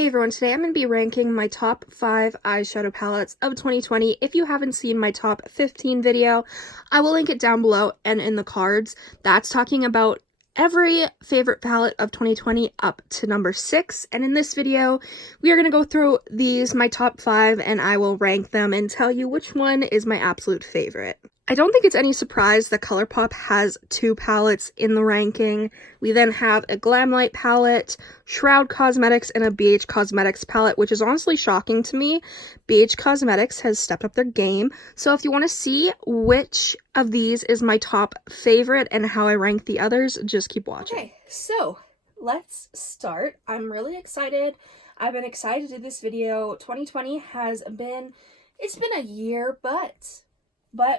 Hey everyone, today I'm going to be ranking my top 5 eyeshadow palettes of 2020. If you haven't seen my top 15 video, I will link it down below and in the cards. That's talking about every favorite palette of 2020 up to number 6. And in this video, we are going to go through my top 5, and I will rank them and tell you which one is my absolute favorite. I don't think it's any surprise that Colourpop has 2 palettes in the ranking. We then have a Glamlight palette, Shroud Cosmetics, and a BH Cosmetics palette, which is honestly shocking to me. BH Cosmetics has stepped up their game. So if you want to see which of these is my top favorite and how I rank the others, just keep watching. Okay, so let's start. I'm really excited. I've been excited to do this video. 2020 has been, it's been a year, but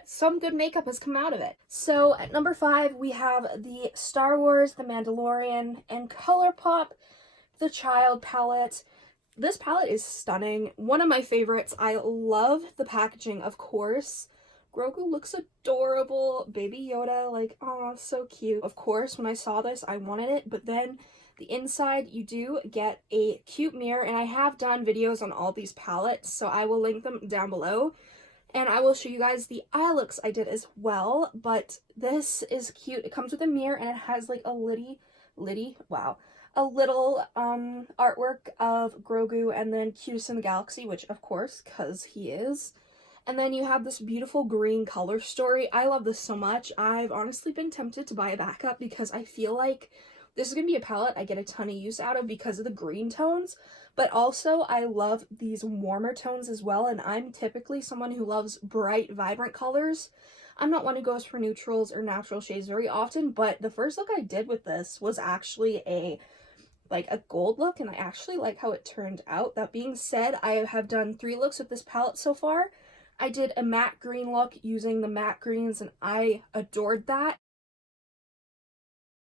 some good makeup has come out of it. So at number 5, we have the Star Wars, The Mandalorian, and Colourpop, The Child palette. This palette is stunning. One of my favorites. I love the packaging, of course. Grogu looks adorable. Baby Yoda, like, oh, so cute. Of course, when I saw this, I wanted it, but then the inside, you do get a cute mirror, and I have done videos on all these palettes, so I will link them down below. And I will show you guys the eye looks I did as well, but this is cute. It comes with a mirror, and it has like a little artwork of Grogu and then Cutest in the Galaxy, which of course, because he is. And then you have this beautiful green color story. I love this so much. I've honestly been tempted to buy a backup because I feel like this is going to be a palette I get a ton of use out of because of the green tones. But also, I love these warmer tones as well, and I'm typically someone who loves bright, vibrant colors. I'm not one who goes for neutrals or natural shades very often, but the first look I did with this was actually a gold look, and I actually like how it turned out. That being said, I have done 3 looks with this palette so far. I did a matte green look using the matte greens, and I adored that.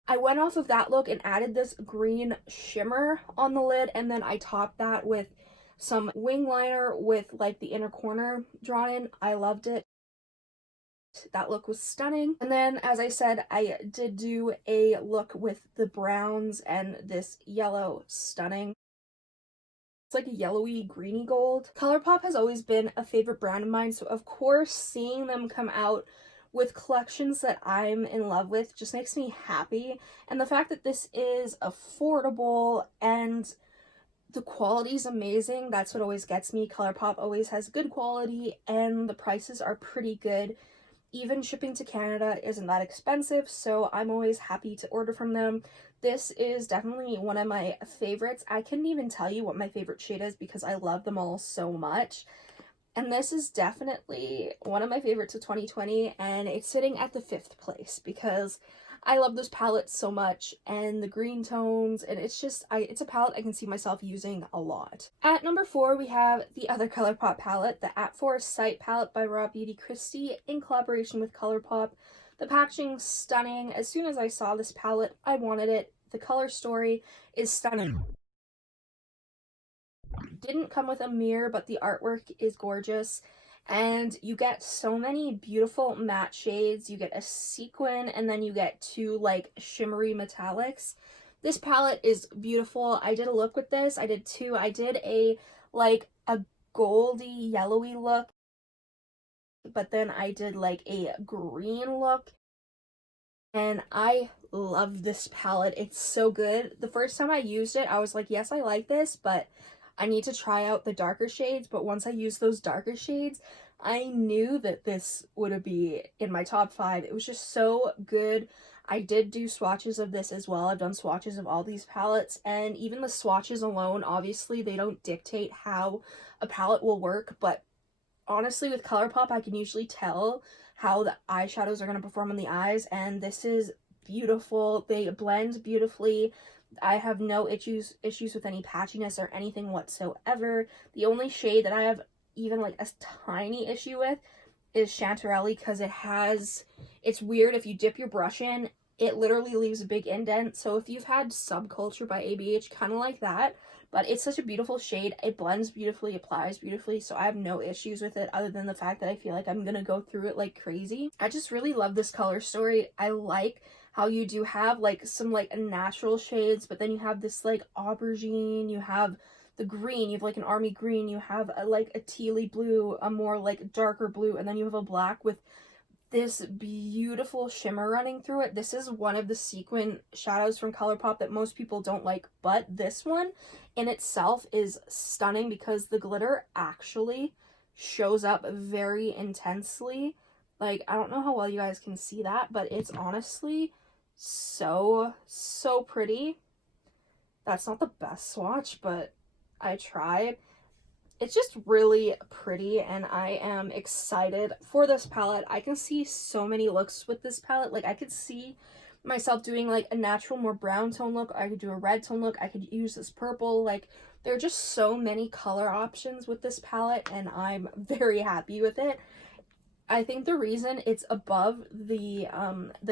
I went off of that look and added this green shimmer on the lid, and then I topped that with some wing liner with like the inner corner drawn in. I loved it. That look was stunning. And then, as I said, I did do a look with the browns and this yellow, stunning. It's like a yellowy, greeny gold. Colourpop has always been a favorite brand of mine, so of course seeing them come out with collections that I'm in love with just makes me happy. And the fact that this is affordable and the quality is amazing, that's what always gets me. Colourpop always has good quality and the prices are pretty good. Even shipping to Canada isn't that expensive, so I'm always happy to order from them. This is definitely one of my favorites. I couldn't even tell you what my favorite shade is because I love them all so much. And this is definitely one of my favorites of 2020, and it's sitting at the 5th place because I love this palette so much, and the green tones, and it's just, it's a palette I can see myself using a lot. At number 4, we have the other Colourpop palette, the At Forest Sight palette by Raw Beauty Christie in collaboration with Colourpop. The packaging's stunning. As soon as I saw this palette, I wanted it. The color story is stunning. Didn't come with a mirror, but the artwork is gorgeous, and you get so many beautiful matte shades. You get a sequin, and then you get 2 like shimmery metallics. This palette is beautiful. I did a look with this. I did 2. I did a goldy yellowy look, but then I did like a green look, and I love this palette. It's so good. The first time I used it, I was like, yes, I like this, but I need to try out the darker shades. But once I used those darker shades, I knew that this would be in my top 5. It was just so good. I did do swatches of this as well. I've done swatches of all these palettes, and even the swatches alone, obviously they don't dictate how a palette will work, but honestly with Colourpop I can usually tell how the eyeshadows are going to perform on the eyes, and this is beautiful. They blend beautifully. I have no issues with any patchiness or anything whatsoever. The only shade that I have even like a tiny issue with is Chanterelle, because it's weird. If you dip your brush in, it literally leaves a big indent. So if you've had Subculture by ABH, kind of like that, but it's such a beautiful shade. It blends beautifully, applies beautifully, so I have no issues with it other than the fact that I feel like I'm gonna go through it like crazy. I just really love this color story. I like how you do have like some like natural shades, but then you have this like aubergine, you have the green, you have like an army green, you have like a tealy blue, a more like darker blue, and then you have a black with this beautiful shimmer running through it. This is one of the sequin shadows from Colourpop that most people don't like, but this one in itself is stunning because the glitter actually shows up very intensely. Like, I don't know how well you guys can see that, but it's honestly so pretty. That's not the best swatch, but I tried. It's just really pretty, and I am excited for this palette. I can see so many looks with this palette. Like, I could see myself doing like a natural, more brown tone look. I could do a red tone look. I could use this purple. Like, there are just so many color options with this palette, and I'm very happy with it. I think the reason it's above the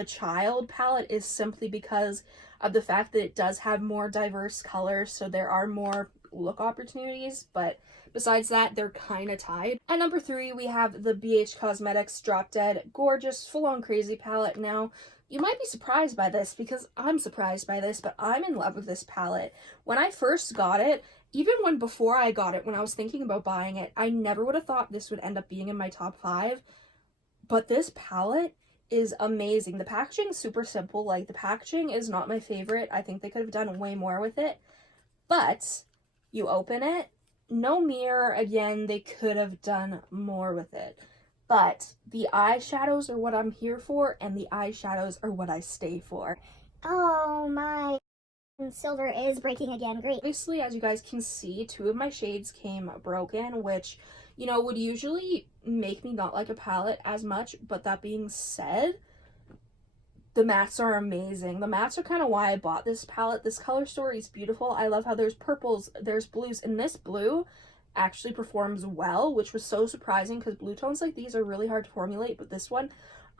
Child palette is simply because of the fact that it does have more diverse colors, so there are more look opportunities, but besides that, they're kind of tied. At number 3, we have the BH Cosmetics Drop Dead Gorgeous Full On Crazy palette. Now, you might be surprised by this because I'm surprised by this, but I'm in love with this palette. When I first got it, even before I got it, when I was thinking about buying it, I never would have thought this would end up being in my top 5. But this palette is amazing. The packaging is super simple. Like, the packaging is not my favorite. I think they could have done way more with it. But you open it, no mirror. Again, they could have done more with it. But the eyeshadows are what I'm here for, and the eyeshadows are what I stay for. Oh, my silver is breaking again. Great. Obviously, as you guys can see, 2 of my shades came broken, which, you know, would usually make me not like a palette as much. But that being said, the mattes are amazing. The mattes are kind of why I bought this palette. This color story is beautiful. I love how there's purples, there's blues, and this blue actually performs well, which was so surprising because blue tones like these are really hard to formulate, but this one,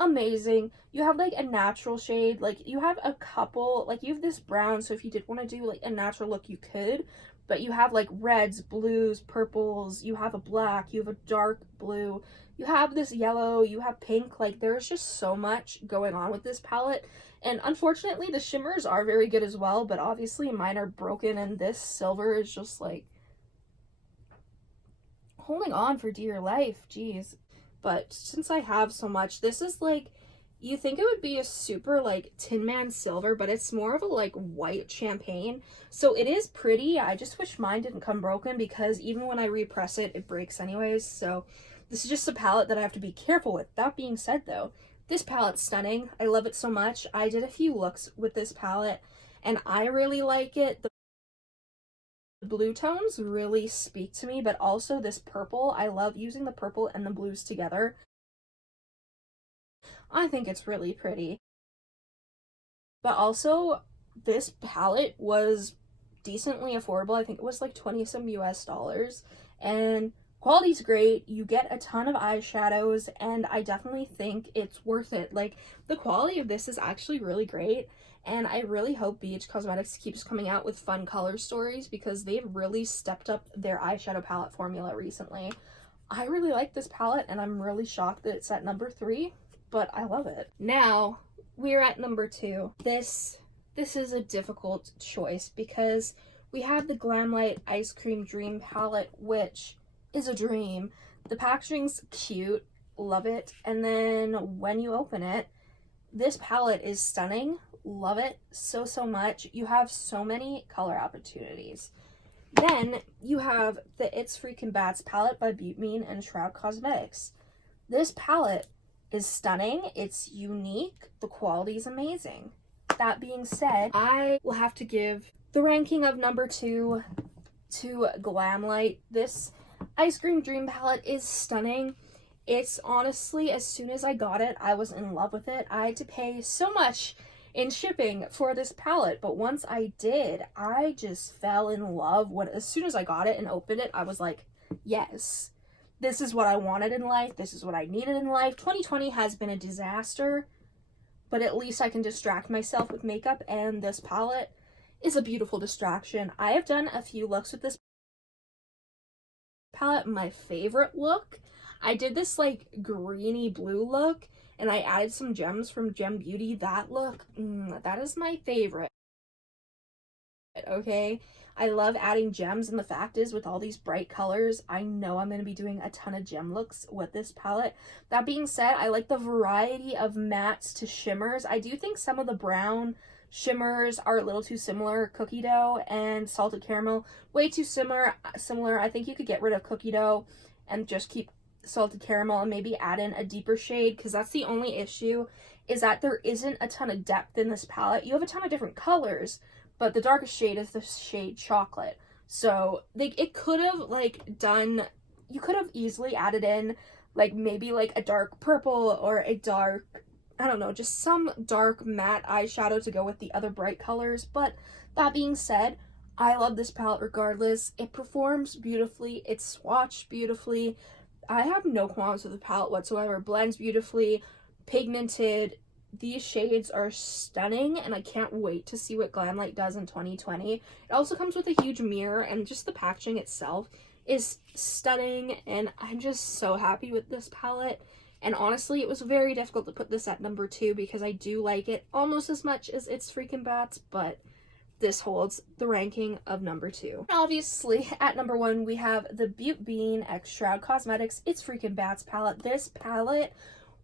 amazing. You have like a natural shade, like you have a couple, like you have this brown, so if you did want to do like a natural look, you could, but you have like reds, blues, purples, you have a black, you have a dark blue, you have this yellow, you have pink. Like, there's just so much going on with this palette, and unfortunately the shimmers are very good as well, but obviously mine are broken, and this silver is just like holding on for dear life. Jeez. But since I have so much, this is like, you think it would be a super like Tin Man silver, but it's more of a like white champagne. So it is pretty. I just wish mine didn't come broken because even when I repress it, it breaks anyways. So this is just a palette that I have to be careful with. That being said though, this palette's stunning. I love it so much. I did a few looks with this palette and I really like it. The blue tones really speak to me, but also this purple. I love using the purple and the blues together. I think it's really pretty. But also, this palette was decently affordable. I think it was like 20 some US dollars. And quality's great. You get a ton of eyeshadows, and I definitely think it's worth it. Like, the quality of this is actually really great. And I really hope BH Cosmetics keeps coming out with fun color stories because they've really stepped up their eyeshadow palette formula recently. I really like this palette, and I'm really shocked that it's at number 3, but I love it. Now, we're at number 2. This is a difficult choice because we have the Glamlight Ice Cream Dream palette, which is a dream. The packaging's cute, love it, and then when you open it, this palette is stunning. Love it so much. You have so many color opportunities. Then you have the It's Freakin' Bats palette by Beauty Mean and Shroud Cosmetics. This palette is stunning. It's unique. The quality is amazing. That being said, I will have to give the ranking of number 2 to Glamlight. This Ice Cream Dream palette is stunning. It's honestly, as soon as I got it, I was in love with it. I had to pay so much in shipping for this palette, but once I did, I just fell in love. As soon as I got it and opened it, I was like, yes, this is what I wanted in life. This is what I needed in life. 2020 has been a disaster, but at least I can distract myself with makeup, and this palette is a beautiful distraction. I have done a few looks with this palette. My favorite look, I did this like greeny blue look, and I added some gems from Gem Beauty. That look, that is my favorite. Okay, I love adding gems, and the fact is, with all these bright colors, I know I'm going to be doing a ton of gem looks with this palette. That being said, I like the variety of mattes to shimmers. I do think some of the brown shimmers are a little too similar. Cookie dough and salted caramel, way too similar. I think you could get rid of cookie dough and just keep salted caramel and maybe add in a deeper shade, because that's the only issue, is that there isn't a ton of depth in this palette. You have a ton of different colors, but the darkest shade is the shade chocolate. So it could have like done, you could have easily added in like maybe like a dark purple or a dark, I don't know, just some dark matte eyeshadow to go with the other bright colors. But that being said, I love this palette regardless. It performs beautifully, it's swatched beautifully. I have no qualms with the palette whatsoever. Blends beautifully, pigmented. These shades are stunning, and I can't wait to see what Glamlight does in 2020. It also comes with a huge mirror, and just the packaging itself is stunning, and I'm just so happy with this palette. And honestly, it was very difficult to put this at number 2 because I do like it almost as much as It's Freaking Bats, but this holds the ranking of number 2. Obviously, at number 1, we have the Beaute Bean X Shroud Cosmetics It's Freaking Bats palette. This palette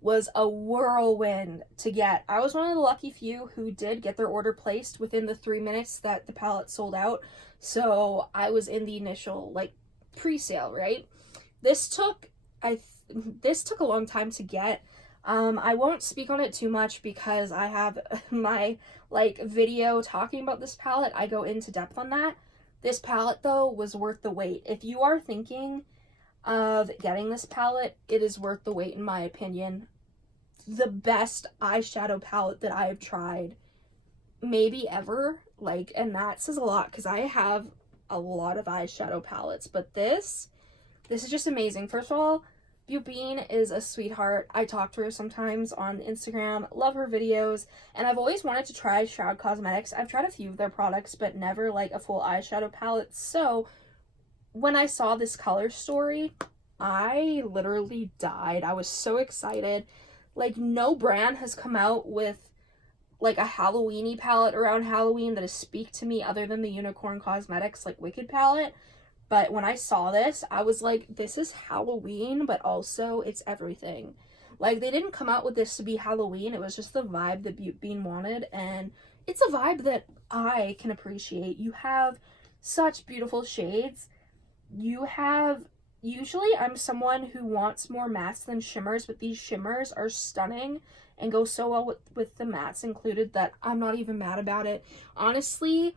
was a whirlwind to get. I was one of the lucky few who did get their order placed within the 3 minutes that the palette sold out. So I was in the initial like pre-sale, right? This took a long time to get. I won't speak on it too much because I have my like video talking about this palette. I go into depth on that. This palette though was worth the wait. If you are thinking of getting this palette, it is worth the wait in my opinion. The best eyeshadow palette that I have tried maybe ever, like, and that says a lot because I have a lot of eyeshadow palettes, but this is just amazing. First of all, Beaute Bean is a sweetheart. I talk to her sometimes on Instagram, love her videos, and I've always wanted to try Shroud Cosmetics. I've tried a few of their products, but never like a full eyeshadow palette. So when I saw this color story, I literally died. I was so excited. Like, no brand has come out with like a Halloween-y palette around Halloween that has speak to me other than the Unicorn Cosmetics like Wicked palette. But when I saw this, I was like, this is Halloween, but also it's everything. Like, they didn't come out with this to be Halloween. It was just the vibe that Beaute Bean wanted, and it's a vibe that I can appreciate. You have such beautiful shades. Usually I'm someone who wants more mattes than shimmers, but these shimmers are stunning and go so well with the mattes included that I'm not even mad about it. Honestly,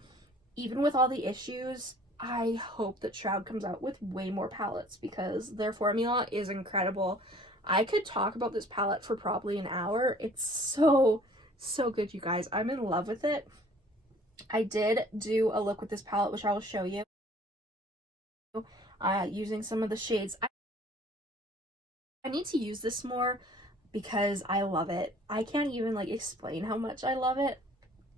even with all the issues, I hope that Shroud comes out with way more palettes because their formula is incredible. I could talk about this palette for probably an hour. It's so good, you guys. I'm in love with it. I did do a look with this palette, which I will show you. Using some of the shades. I need to use this more because I love it. I can't even like explain how much I love it.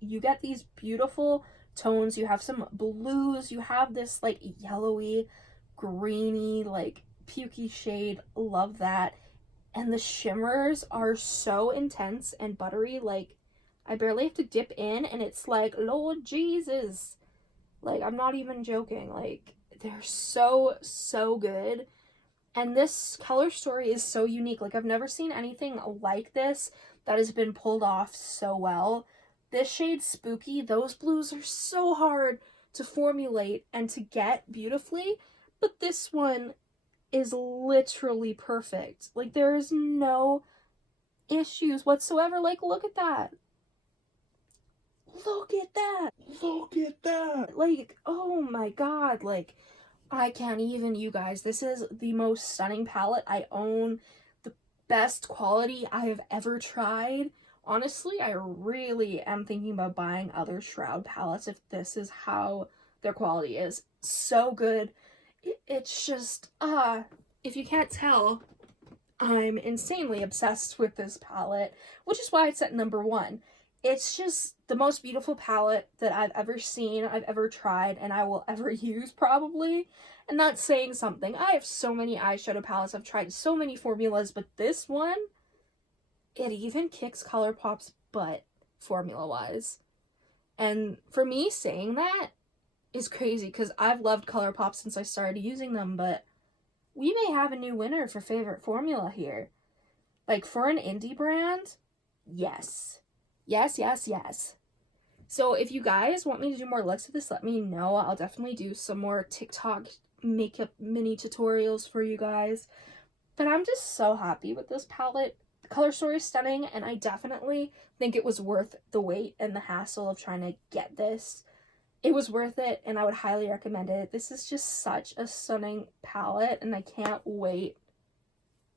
You get these beautiful tones. You have some blues. You have this like yellowy, greeny, like pukey shade. Love that. And the shimmers are so intense and buttery. Like, I barely have to dip in and it's like, Lord Jesus. Like, I'm not even joking. Like, they're so good. And this color story is so unique. Like, I've never seen anything like this that has been pulled off so well. This shade Spooky, those blues are so hard to formulate and to get beautifully, but this one is literally perfect. Like, there is no issues whatsoever. Like, look at that. Look at that. Look at that. Like, oh my god. Like, I can't even, you guys. This is the most stunning palette I own. The best quality I have ever tried. Honestly, I really am thinking about buying other Shroud palettes if this is how their quality is. So good. It's just, if you can't tell, I'm insanely obsessed with this palette, which is why it's at number 1. It's just the most beautiful palette that I've ever seen, I've ever tried, and I will ever use probably. And that's saying something. I have so many eyeshadow palettes, I've tried so many formulas, but this one, it even kicks Colourpop's butt formula-wise. And for me saying that, is crazy because I've loved Colourpop since I started using them, but we may have a new winner for favorite formula here. Like, for an indie brand, yes. Yes, yes, yes. So if you guys want me to do more looks of this, let me know. I'll definitely do some more TikTok makeup mini tutorials for you guys. But I'm just so happy with this palette. The color story is stunning, and I definitely think it was worth the wait and the hassle of trying to get this. It was worth it, and I would highly recommend it. This is just such a stunning palette, and I can't wait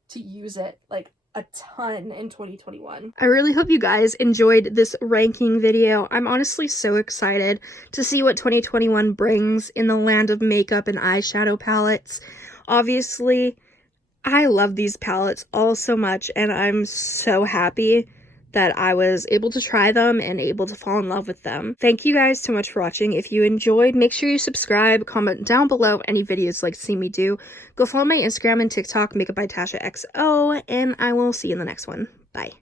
to use it, like, a ton in 2021. I really hope you guys enjoyed this ranking video. I'm honestly so excited to see what 2021 brings in the land of makeup and eyeshadow palettes. Obviously, I love these palettes all so much, and I'm so happy that I was able to try them and able to fall in love with them. Thank you guys so much for watching. If you enjoyed, make sure you subscribe, comment down below any videos you'd like to see me do. Go follow my Instagram and TikTok, Makeup by Tasha XO, and I will see you in the next one. Bye.